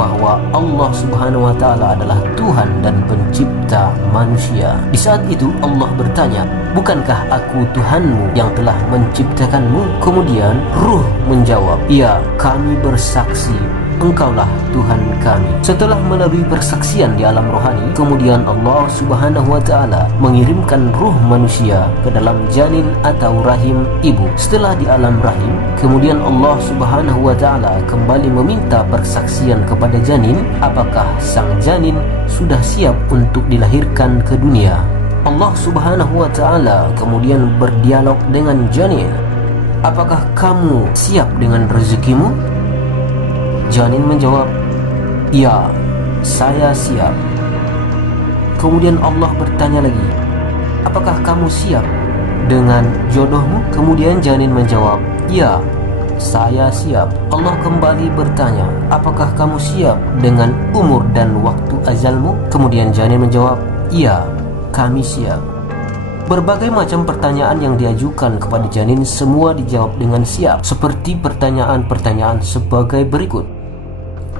bahwa Allah Subhanahu wa Ta'ala adalah Tuhan dan pencipta manusia. Di saat itu Allah bertanya, bukankah aku Tuhanmu yang telah menciptakanmu? Kemudian ruh menjawab, ya, kami bersaksi Engkaulah Tuhan kami. Setelah melalui persaksian di alam rohani, kemudian Allah Subhanahu wa Ta'ala mengirimkan ruh manusia ke dalam janin atau rahim ibu. Setelah di alam rahim, kemudian Allah Subhanahu wa Ta'ala kembali meminta persaksian kepada janin, apakah sang janin sudah siap untuk dilahirkan ke dunia. Allah Subhanahu wa Ta'ala kemudian berdialog dengan janin, apakah kamu siap dengan rezekimu? Janin menjawab, ya, saya siap. Kemudian Allah bertanya lagi, apakah kamu siap dengan jodohmu? Kemudian janin menjawab, ya, saya siap. Allah kembali bertanya, apakah kamu siap dengan umur dan waktu ajalmu? Kemudian janin menjawab, ya, kami siap. Berbagai macam pertanyaan yang diajukan kepada janin semua dijawab dengan siap, seperti pertanyaan-pertanyaan sebagai berikut.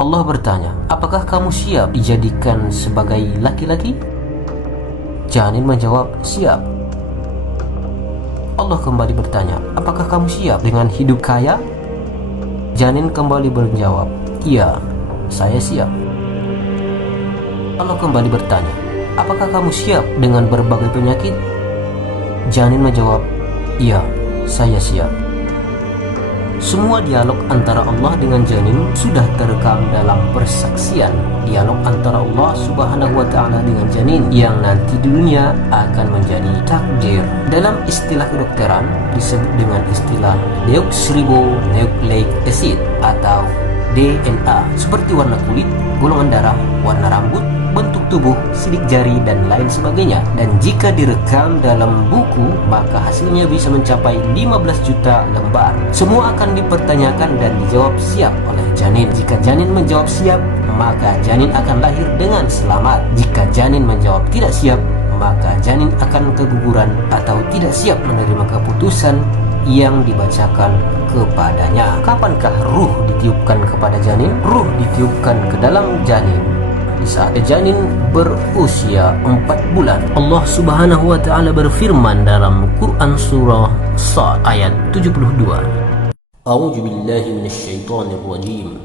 Allah bertanya, apakah kamu siap dijadikan sebagai laki-laki? Janin menjawab, siap. Allah kembali bertanya, apakah kamu siap dengan hidup kaya? Janin kembali menjawab, iya, saya siap. Allah kembali bertanya, apakah kamu siap dengan berbagai penyakit? Janin menjawab, iya, saya siap. Semua dialog antara Allah dengan janin sudah terekam dalam persaksian dialog antara Allah Subhanahu wa Ta'ala dengan janin yang nanti di dunia akan menjadi takdir. Dalam istilah kedokteran disebut dengan istilah deoksiribonucleic acid atau DNA, seperti warna kulit, golongan darah, warna rambut, bentuk tubuh, sidik jari, dan lain sebagainya. Dan jika direkam dalam buku, maka hasilnya bisa mencapai 15 juta lembar. Semua akan dipertanyakan dan dijawab siap oleh janin. Jika janin menjawab siap, maka janin akan lahir dengan selamat. Jika janin menjawab tidak siap, maka janin akan keguguran atau tidak siap menerima keputusan yang dibacakan kepadanya. Kapankah ruh ditiupkan kepada janin? Ruh ditiupkan ke dalam janin di saat janin berusia 4 bulan. Allah Subhanahu wa Ta'ala berfirman dalam Quran surah Sad ayat 72. A'udzu billahi minasyaitonir rajim.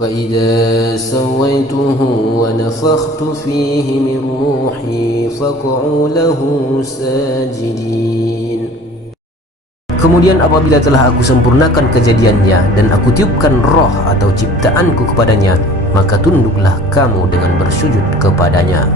Wa idza sawaituhu wa nafakhtu fihi min ruhi faq'u lahu sajidin. Kemudian apabila telah aku sempurnakan kejadiannya dan aku tiupkan roh atau ciptaanku kepadanya, maka tunduklah kamu dengan bersujud kepadanya.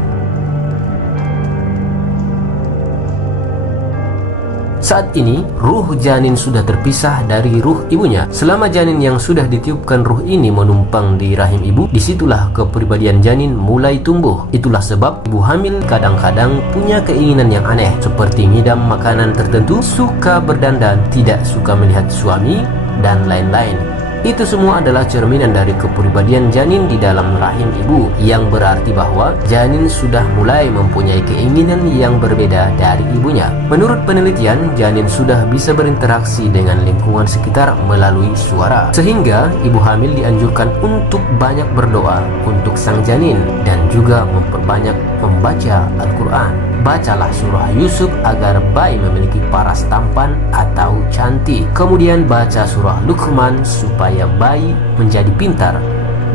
Saat ini, ruh janin sudah terpisah dari ruh ibunya. Selama janin yang sudah ditiupkan ruh ini menumpang di rahim ibu, disitulah kepribadian janin mulai tumbuh. Itulah sebab ibu hamil kadang-kadang punya keinginan yang aneh, seperti ngidam makanan tertentu, suka berdandan, tidak suka melihat suami, dan lain-lain. Itu semua adalah cerminan dari kepribadian janin di dalam rahim ibu, yang berarti bahwa janin sudah mulai mempunyai keinginan yang berbeda dari ibunya. Menurut penelitian, janin sudah bisa berinteraksi dengan lingkungan sekitar melalui suara, sehingga ibu hamil dianjurkan untuk banyak berdoa untuk sang janin dan juga memperbanyak membaca Al-Quran. Bacalah surah Yusuf agar bayi memiliki paras tampan atau cantik. Kemudian baca surah Luqman supaya bayi menjadi pintar.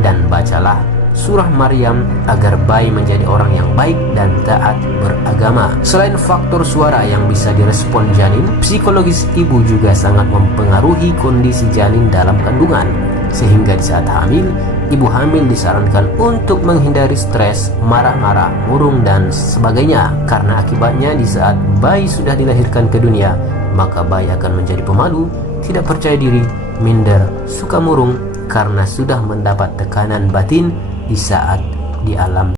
Dan bacalah surah Maryam agar bayi menjadi orang yang baik dan taat beragama. Selain faktor suara yang bisa direspon janin, psikologis ibu juga sangat mempengaruhi kondisi janin dalam kandungan. Sehingga di saat hamil, ibu hamil disarankan untuk menghindari stres, marah-marah, murung, dan sebagainya. Karena akibatnya di saat bayi sudah dilahirkan ke dunia, maka bayi akan menjadi pemalu, tidak percaya diri, minder, suka murung, karena sudah mendapat tekanan batin di saat di alam